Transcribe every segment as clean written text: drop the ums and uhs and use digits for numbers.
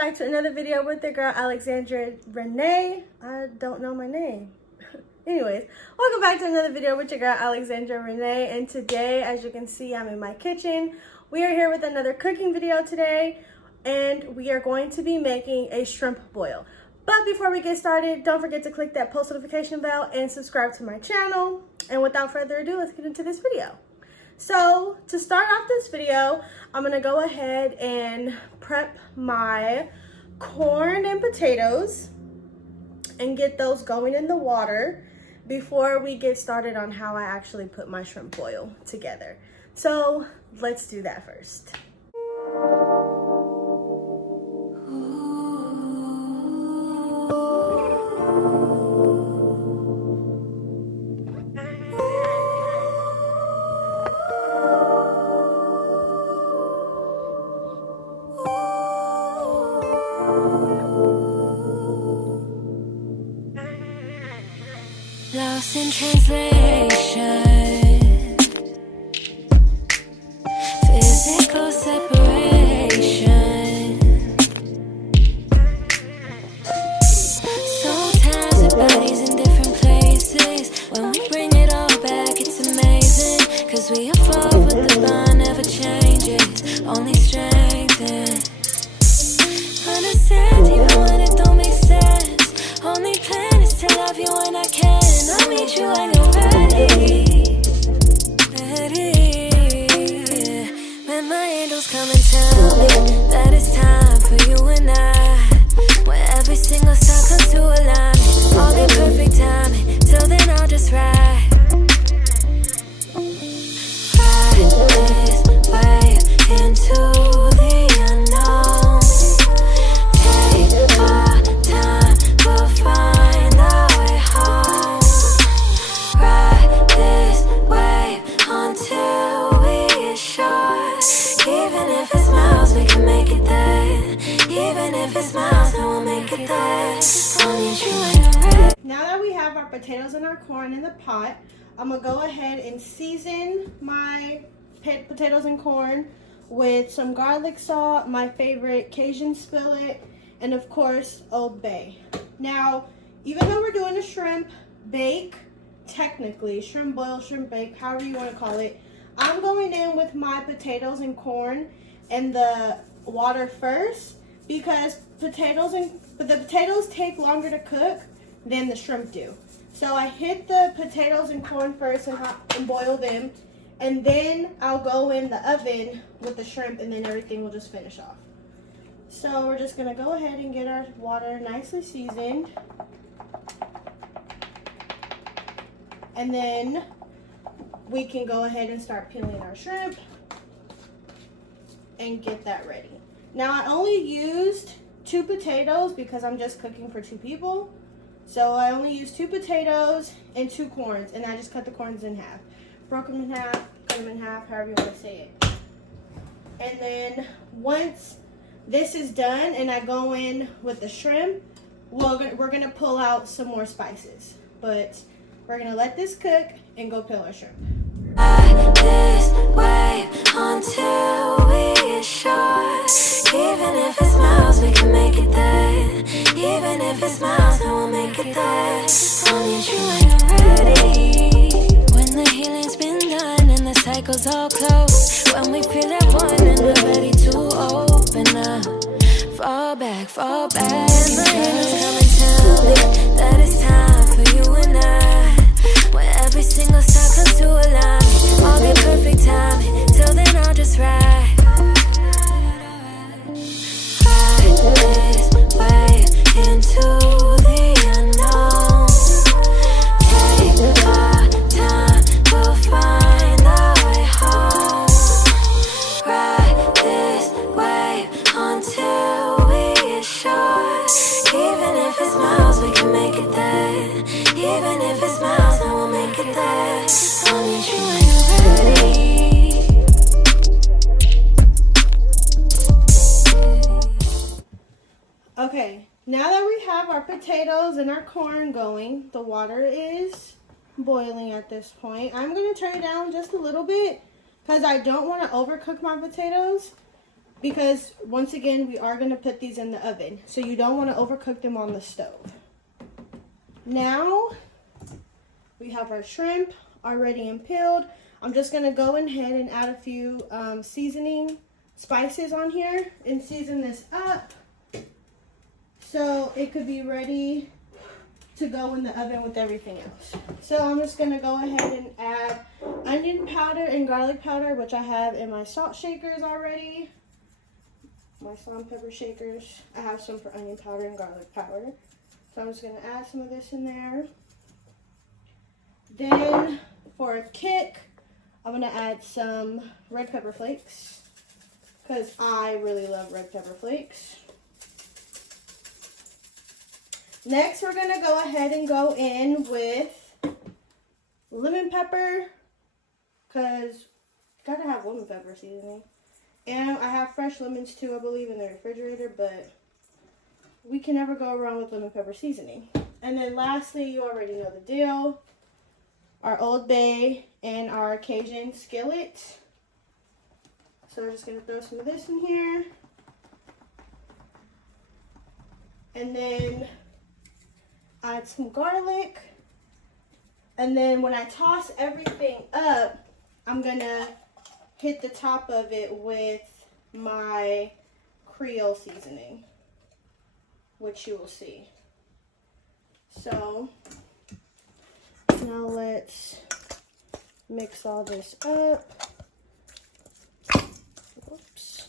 back to another video with the girl Alexandria Rena. I don't know my name. Anyways, welcome back to another video with your girl Alexandria Rena, and today, as you can see, I'm in my kitchen. We are here with another cooking video today, and we are going to be making a shrimp boil. But before we get started, don't forget to click that post notification bell and subscribe to my channel. And without further ado, let's get into this video. So to start off this video, I'm gonna go ahead and prep my corn and potatoes and get those going in the water before we get started on how I actually put my shrimp boil together. So let's do that first. Lost in translation, physical separation. Sometimes the body's in different places. When we bring it all back, it's amazing. Cause we evolve, but the bond never changes, only strengthens. Understand even when it don't make sense. Only plan is to love you when I can. I'll meet you when you're ready. When my angels come and tell me that it's time for you and I. When every single star comes to alignment, all in perfect timing. Till then I'll just ride. Ride this wave into the unknown. Take our time, we'll find our way home. Ride this wave until we are sure. Even if it's miles, we can make it there. Even if it's miles, then we'll make it there. I'll need you when you're ready. Now that we have our potatoes and our corn in the pot, I'm gonna go ahead and season my potatoes and corn with some garlic salt, my favorite Cajun skillet, and of course Old Bay. Now, even though we're doing a shrimp bake, technically shrimp boil, shrimp bake, however you want to call it, I'm going in with my potatoes and corn and the water first because the potatoes take longer to cook than the shrimp do. So I hit the potatoes and corn first and boil them, and then I'll go in the oven with the shrimp, and then everything will just finish off. So we're just gonna go ahead and get our water nicely seasoned. And then we can go ahead and start peeling our shrimp and get that ready. Now I only used 2 potatoes because I'm just cooking for 2 people. So I only used 2 potatoes and 2 corns, and I just cut the corns in half. Broke them in half, cut them in half, however you want to say it. And then once this is done and I go in with the shrimp, we're gonna pull out some more spices. But we're gonna let this cook and go peel our shrimp. Ride this wave until we are sure. Even if it's miles, we can make it there. Even if it's miles, then we'll make it there. I'll need you when you're ready. When the healing's been done and the cycle's all closed. When we feel at one and we're ready to open up. Fall back, fall back. And my angels come and tell me that it's time for you and I. When every single star comes to alignment, all in perfect timing. Till then I'll just ride. Ride this wave into the unknown. Take our time, we'll find our way home. Ride this wave until we are sure. Even if it's miles, we can make it there. Even if it's miles, then we'll make it there. I'll need you when you're ready. Okay, now that we have our potatoes and our corn going, the water is boiling at this point. I'm going to turn it down just a little bit because I don't want to overcook my potatoes. because once again, we are going to put these in the oven. So you don't want to overcook them on the stove. Now, we have our shrimp already peeled. I'm just going to go ahead and add a few seasoning spices on here and season this up so it could be ready to go in the oven with everything else. So I'm just going to go ahead and add onion powder and garlic powder, which I have in my salt shakers already. My salt and pepper shakers. I have some for onion powder and garlic powder. So I'm just going to add some of this in there. Then for a kick, I'm going to add some red pepper flakes because I really love red pepper flakes. Next, we're going to go ahead and go in with lemon pepper because you got to have lemon pepper seasoning. And I have fresh lemons too, I believe, in the refrigerator, but we can never go wrong with lemon pepper seasoning. And then lastly, you already know the deal, our Old Bay and our Cajun skillet. So we're just going to throw some of this in here. And then add some garlic. And then when I toss everything up, I'm going to hit the top of it with my Creole seasoning, which you will see. So now let's mix all this up. Whoops.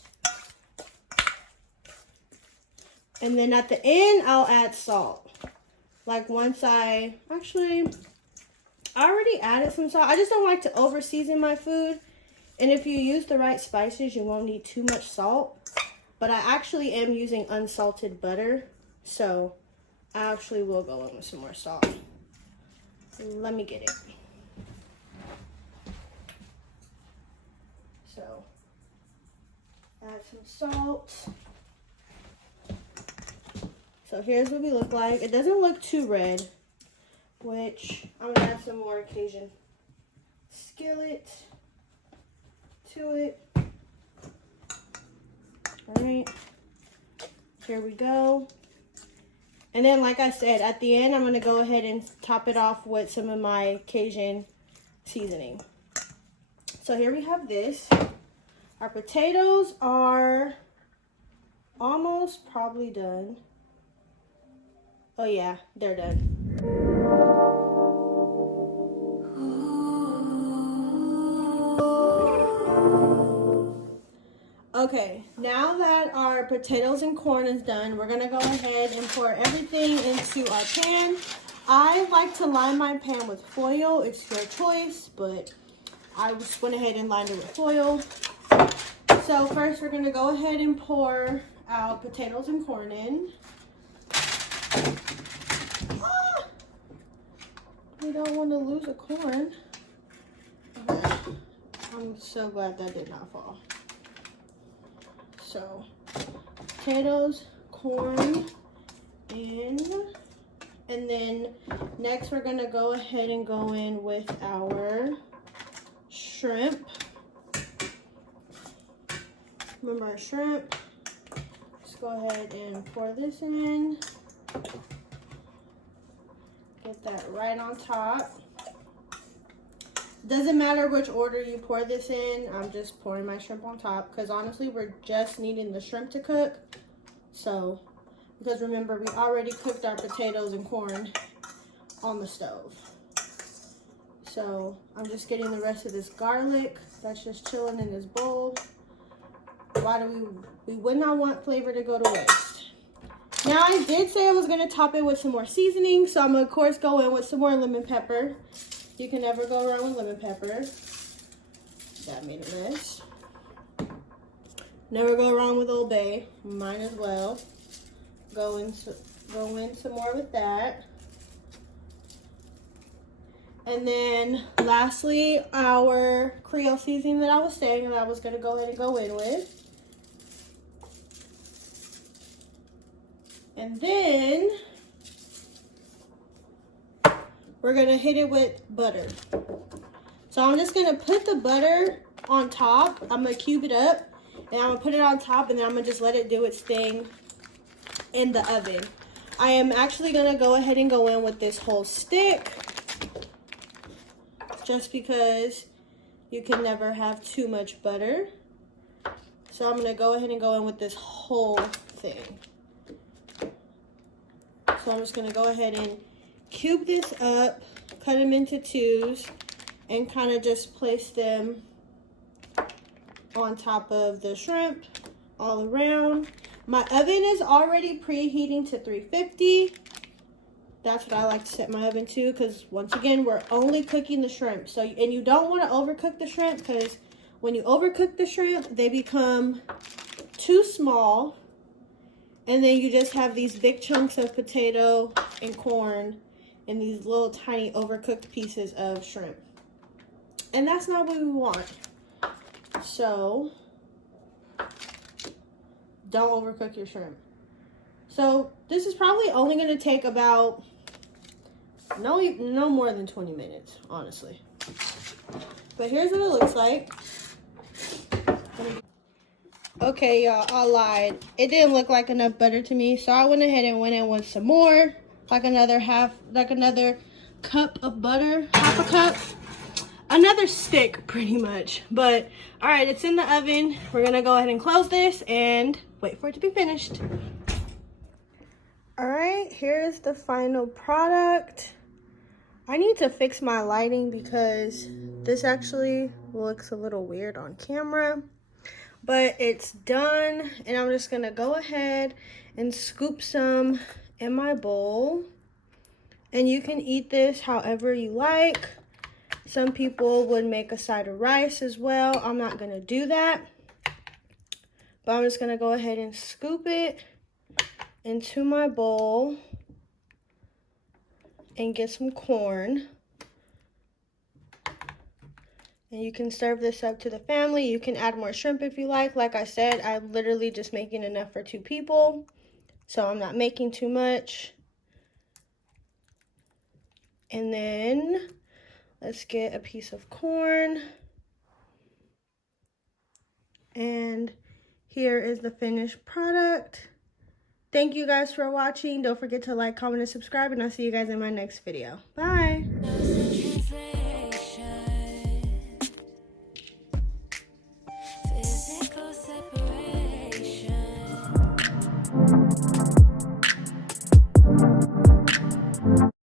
And then at the end, I'll add salt. Like once I already added some salt. I just don't like to over season my food. And if you use the right spices, you won't need too much salt. But I actually am using unsalted butter. So I actually will go in with some more salt. Let me get it. So add some salt. So here's what we look like. It doesn't look too red, which I'm gonna add some more Cajun skillet to it. All right, here we go. And then, like I said, at the end, I'm gonna go ahead and top it off with some of my Cajun seasoning. So here we have this. Our potatoes are almost probably done. Oh yeah, they're done. Okay, now that our potatoes and corn is done, we're gonna go ahead and pour everything into our pan. I like to line my pan with foil. It's your choice, but I just went ahead and lined it with foil. So first we're gonna go ahead and pour our potatoes and corn in. We don't want to lose a corn. Okay. I'm so glad that did not fall. So, potatoes, corn, in. And then next we're going to go ahead and go in with our shrimp. Remember our shrimp. Just go ahead and pour this in. Get that right on top. Doesn't matter which order you pour this in. I'm just pouring my shrimp on top because honestly we're just needing the shrimp to cook. So, because remember we already cooked our potatoes and corn on the stove. So I'm just getting the rest of this garlic that's just chilling in this bowl. Why do we would not want flavor to go to waste. Now, I did say I was going to top it with some more seasoning, so I'm going to, of course, go in with some more lemon pepper. You can never go wrong with lemon pepper. That made a mess. Never go wrong with Old Bay. Might as well. Go in some more with that. And then, lastly, our Creole seasoning that I was saying that I was going to go ahead and go in with. And then we're going to hit it with butter. So I'm just going to put the butter on top. I'm going to cube it up. And I'm going to put it on top, and then I'm going to just let it do its thing in the oven. I am actually going to go ahead and go in with this whole stick, just because you can never have too much butter. So I'm going to go ahead and go in with this whole thing. So I'm just going to go ahead and cube this up, cut them into twos, and kind of just place them on top of the shrimp all around. My oven is already preheating to 350. That's what I like to set my oven to, because once again, we're only cooking the shrimp. So, and you don't want to overcook the shrimp, because when you overcook the shrimp, they become too small, and then you just have these big chunks of potato and corn and these little tiny overcooked pieces of shrimp. And that's not what we want. So don't overcook your shrimp. So this is probably only going to take about no more than 20 minutes, honestly. But here's what it looks like. Okay, y'all, I lied. It didn't look like enough butter to me, so I went ahead and went in with some more, like another cup of butter, half a cup. Another stick, pretty much. But, all right, it's in the oven. We're going to go ahead and close this and wait for it to be finished. All right, here's the final product. I need to fix my lighting because this actually looks a little weird on camera. But it's done, and I'm just going to go ahead and scoop some in my bowl. And you can eat this however you like. Some people would make a side of rice as well. I'm not going to do that. But I'm just going to go ahead and scoop it into my bowl and get some corn. And you can serve this up to the family. You can add more shrimp if you like. Like I said, I'm literally just making enough for 2 people. So I'm not making too much. And then let's get a piece of corn. And here is the finished product. Thank you guys for watching. Don't forget to like, comment, and subscribe. And I'll see you guys in my next video. Bye.